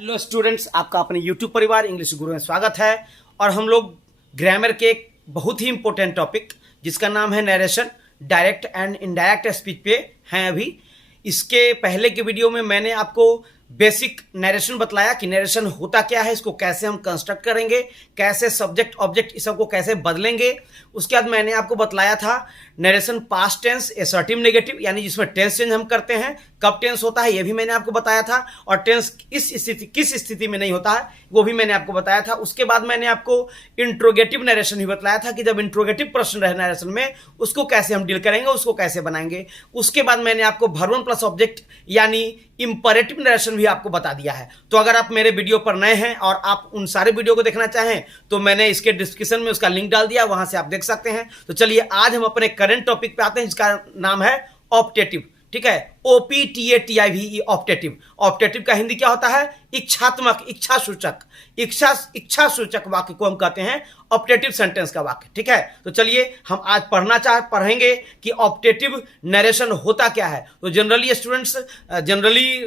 Hello students, आपका अपने YouTube परिवार इंग्लिश गुरु में स्वागत है। और हम लोग ग्रामर के एक बहुत ही इंपॉर्टेंट टॉपिक जिसका नाम है narration, direct and indirect speech पे हैं अभी। इसके पहले के वीडियो में मैंने आपको बेसिक नरेशन बतलाया कि नरेशन होता क्या है, इसको कैसे हम कंस्ट्रक्ट करेंगे, कैसे सब्जेक्ट ऑब्जेक्ट इस सबको कैसे बदलेंगे। उसके बाद मैंने आपको बतलाया था narration past tense, assertive negative, यानी जिसमें टेंस चेंज हम करते हैं, कब टेंस होता है ये भी मैंने आपको बताया था, और टेंस किस स्थिति में नहीं होता है वो भी मैंने आपको बताया था। उसके बाद मैंने आपको इंट्रोगेटिव नरेशन भी बताया था कि जब इंट्रोगेटिव प्रश्न रहे नरेशन में उसको कैसे हम डील करेंगे, उसको कैसे बनाएंगे। उसके बाद मैंने आपको वर्ब वन प्लस ऑब्जेक्ट यानी इंपरेटिव नरेशन भी आपको बता दिया है। तो अगर आप मेरे वीडियो पर नए हैं और आप उन सारे वीडियो को देखना चाहें तो मैंने इसके डिस्क्रिप्शन में उसका लिंक डाल दिया, वहां से आप देख सकते हैं। तो चलिए आज हम अपने करंट टॉपिक पे आते हैं जिसका नाम है ऑप्टेटिव। ठीक है, OPTATIVE, ऑप्टेटिव। ऑप्टेटिव का हिंदी क्या होता है? इच्छात्मक, इच्छा सूचक, इच्छा सूचक वाक्य को हम कहते हैं ऑप्टेटिव सेंटेंस का वाक्य। ठीक है, तो चलिए हम आज पढ़ेंगे कि ऑप्टेटिव नरेशन होता क्या है। तो जनरली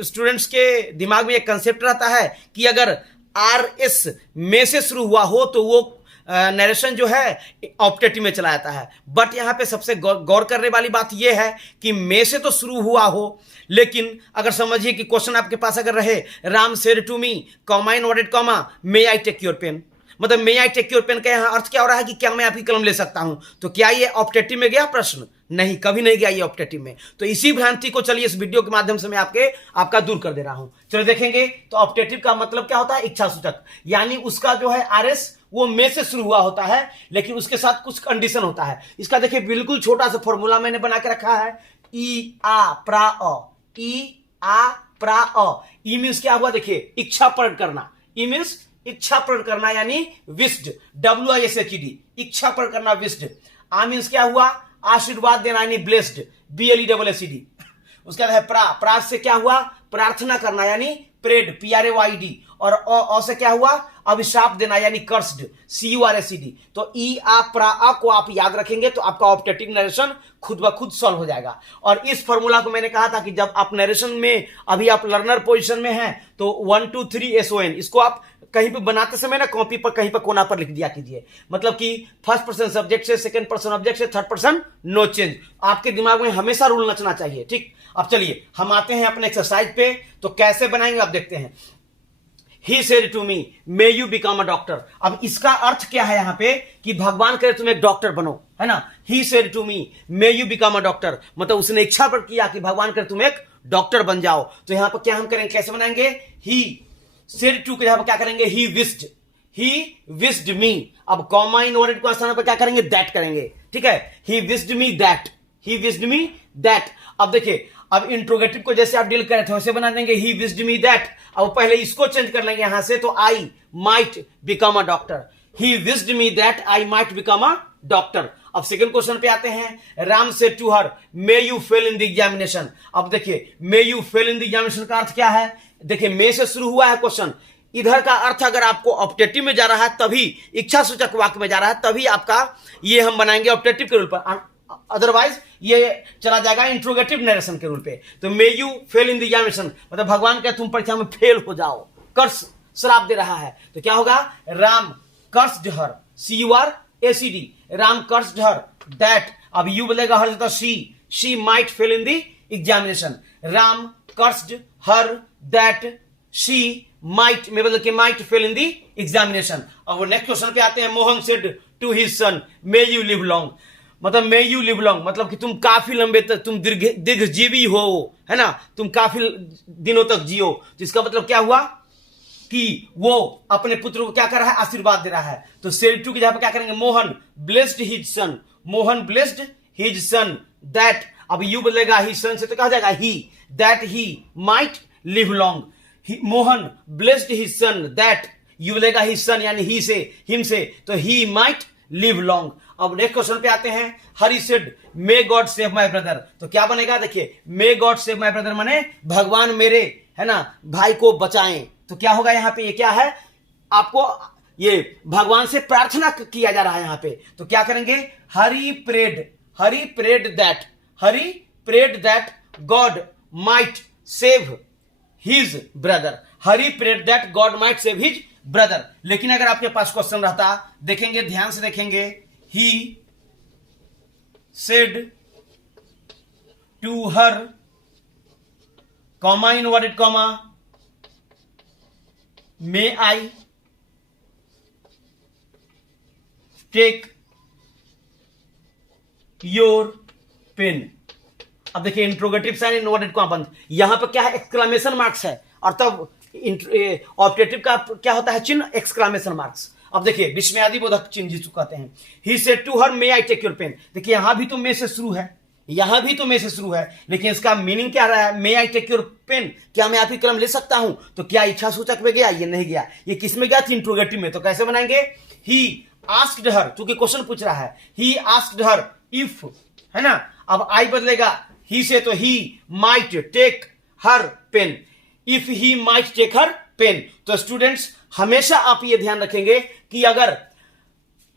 स्टूडेंट्स के दिमाग में एक कंसेप्ट रहता है कि अगर RS में से शुरू हुआ हो तो वो नरेशन जो है ऑप्टेटिव में चला जाता है। बट यहां पे सबसे गौर करने वाली बात यह है कि मे से तो शुरू हुआ हो, लेकिन अगर समझिए कि क्वेश्चन आपके पास अगर रहे Ram said to me comma inverted comma may I take your pen, मतलब may I take your pen का यहां अर्थ क्या हो रहा है कि क्या मैं आपकी कलम ले सकता हूं। तो क्या ये ऑप्टेटिव में गया प्रश्न? नहीं, कभी नहीं गया ये ऑप्टेटिव में। तो इसी भ्रांति को चलिए इस वीडियो के माध्यम से मैं आपका दूर कर दे रहा हूं। चलो देखेंगे तो ऑप्टेटिव का मतलब क्या होता है? इच्छा सूचक, यानी उसका जो है RS वो में से शुरू हुआ होता है, लेकिन उसके साथ कुछ कंडीशन होता है। इसका देखिए बिल्कुल छोटा सा फॉर्मूला मैंने बना के रखा है। ई आ प्रा अ। ई मीन्स क्या हुआ? देखिए इच्छा प्रकट करना, ई मीन्स इच्छा प्रकट करना यानी विस्ड, WISHED, इच्छा प्रकट करना विस्ड। आ मीन्स क्या हुआ? आशीर्वाद देना यानी ब्लेस्ड, BLESSED। उसके बाद है प्रा से क्या हुआ? प्रार्थना करना यानी प्रेड, PRAYD। और अ से क्या हुआ? अभिशाप देना यानी कर्स्ड, CURSED। तो ई आ प्रा आ को आप याद रखेंगे तो आपका ऑप्टेटिव नरेशन खुद ब खुद सॉल्व हो जाएगा। और इस फॉर्मूला को मैंने कहा था कि जब आप नरेशन में अभी आप लर्नर पोजीशन में हैं तो 1 2 3 SON इसको आप कहीं पे बनाते समय ना कॉपी पर कहीं पर कोना पर लिख दिया कीजिए। मतलब कि फर्स्ट पर्सन सब्जेक्ट से, सेकंड पर्सन ऑब्जेक्ट से, थर्ड पर्सन नो चेंज। आपके दिमाग में हमेशा रूल नचना चाहिए। ठीक, अब चलिए हम आते हैं अपने एक्सरसाइज पे। तो कैसे बनाएंगे आप देखते हैं। He said to me, may you become a doctor। अब इसका अर्थ क्या है यहाँ पे कि भगवान करे तुम एक डॉक्टर बनो, है ना। He said to me, may you become a doctor, मतलब उसने इच्छा पर किया कि भगवान करे तुम एक डॉक्टर बन जाओ। तो यहाँ पर क्या हम करेंगे, कैसे बनाएंगे? He said to के यहाँ पर क्या करेंगे? He wished me। अब कॉमा इनवर्टेड को स्थान पर क्या करेंगे? दैट करेंगे। ठीक है, he wished me that। अब देखिए, अब इंट्रोगेटिव को जैसे आप डील कर रहे थे वैसे बना देंगे he wished me that। अब पहले इसको चेंज कर लेंगे यहां से, तो I might become a doctor। he wished me that I might become a doctor। अब सेकंड क्वेश्चन पे आते हैं। Ram said to her, may you fail in the examination। अब देखिए may you fail in the examination का अर्थ क्या है? देखिए मे से शुरू हुआ है क्वेश्चन, इधर का अर्थ अगर आपको ऑप्टेटिव में जा रहा है तभी, इच्छा सूचक वाक्य में जा रहा है तभी आपका ये हम बनाएंगे ऑप्टेटिव के रूल पर, अदरवाइज ये चला जाएगा इंट्रोगेटिव नरेशन के रूल पे। तो may you fail in the examination मतलब भगवान का तुम परीक्षा में फेल हो जाओ, कर्स श्राप दे रहा है। तो क्या होगा? Ram cursed her, CURSED, Ram cursed her that. अब यू बोलेगा हर तो she might fail in the examination. Ram cursed her that she might में बदल के might fail in the examination. अब नेक्स्ट क्वेश्चन पे आते हैं। Mohan said to his son, may you live long, मतलब मे यू लिव लॉन्ग मतलब कि तुम काफी लंबे तक तुम दीर्घजीवी हो, है ना, तुम काफी दिनों तक जियो। तो इसका मतलब क्या हुआ कि वो अपने पुत्र को क्या कर रहा है? आशीर्वाद दे रहा है। तो सेड टू की जगह पर क्या करेंगे? Mohan blessed his son that. अब यू बोलेगा ही सन से तो क्या हो जाएगा? He, that he might live long. Mohan blessed his son that, you बोलेगा हिज सन यानी ही से, हिम से, तो ही माइट लिव लॉन्ग। अब नेक्स्ट क्वेश्चन पे आते हैं। Hari said may God save my brother. तो क्या बनेगा? देखिए may God save my brother माने भगवान मेरे, है ना, भाई को बचाएं। तो क्या होगा यहाँ पे? ये क्या है? आपको ये भगवान से प्रार्थना किया जा रहा है यहाँ पे। तो क्या करेंगे? Hari prayed that God might save his brother. Hari prayed that God might save his brother. लेकिन अगर आपके पास क्वेश्चन रहता, देखेंगे, ध्यान से देखेंगे, he said to her, comma inverted comma, may I take your pen. अब देखिए इंट्रोगेटिव साइन इनवर्टेड कॉमा बंद, यहां पर क्या है, एक्सक्लामेशन मार्क्स है, और तब ऑब्जेक्टिव का क्या होता है चिन्ह, एक्सक्लामेशन मार्क्स। अब देखिए विस्मयादि बोधक चिन्ह जिसको कहते हैं, he said to her may I take your pen. देखिए यहां भी तो मे से शुरू है, यहां भी तो मे से शुरू है, लेकिन इसका मीनिंग क्या रहा है, मे आई टेक योर पेन, क्या मैं आपकी कलम ले सकता हूं? तो क्या इच्छा सूचक में गया? ये नहीं गया। ये किस में गया थी? इंट्रोगेटिव में। तो कैसे बनाएंगे? ही आस्क्ड हर, क्योंकि क्वेश्चन पूछ रहा है, ही आस्क्ड हर इफ, है ना। अब आई बदलेगा ही से, तो he might take her pen, if he might take her pen. तो स्टूडेंट्स हमेशा आप ये ध्यान रखेंगे कि अगर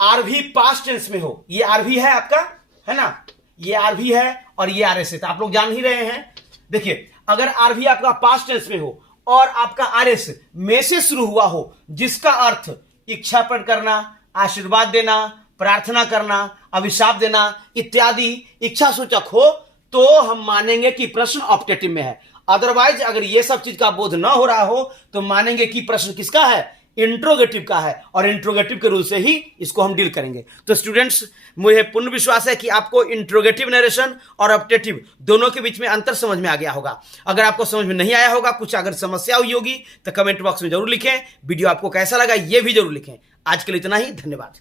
आरवी पास्ट टेंस में हो, ये आरवी है आपका, है ना, ये आरवी है और ये आरएस है, तो आप लोग जान ही रहे हैं। देखिए अगर आरवी आपका पास्ट टेंस में हो और आपका आरएस में से शुरू हुआ हो, जिसका अर्थ इच्छा प्रकट करना, आशीर्वाद देना, प्रार्थना करना, अभिशाप देना इत्यादि इच्छा सूचक हो, तो हम मानेंगे कि प्रश्न ऑप्टेटिव में है। अदरवाइज अगर ये सब चीज का बोध न हो रहा हो तो मानेंगे कि प्रश्न किसका है, इंट्रोगेटिव का है, और इंट्रोगेटिव के रूल से ही इसको हम डील करेंगे। तो स्टूडेंट्स मुझे पूर्ण विश्वास है कि आपको इंट्रोगेटिव नरेशन और ऑप्टेटिव दोनों के बीच में अंतर समझ में आ गया होगा। अगर आपको समझ में नहीं आया होगा, कुछ अगर समस्या हुई होगी, तो कमेंट बॉक्स में जरूर लिखें। वीडियो आपको कैसा लगा ये भी जरूर लिखें। आज के लिए इतना ही, धन्यवाद।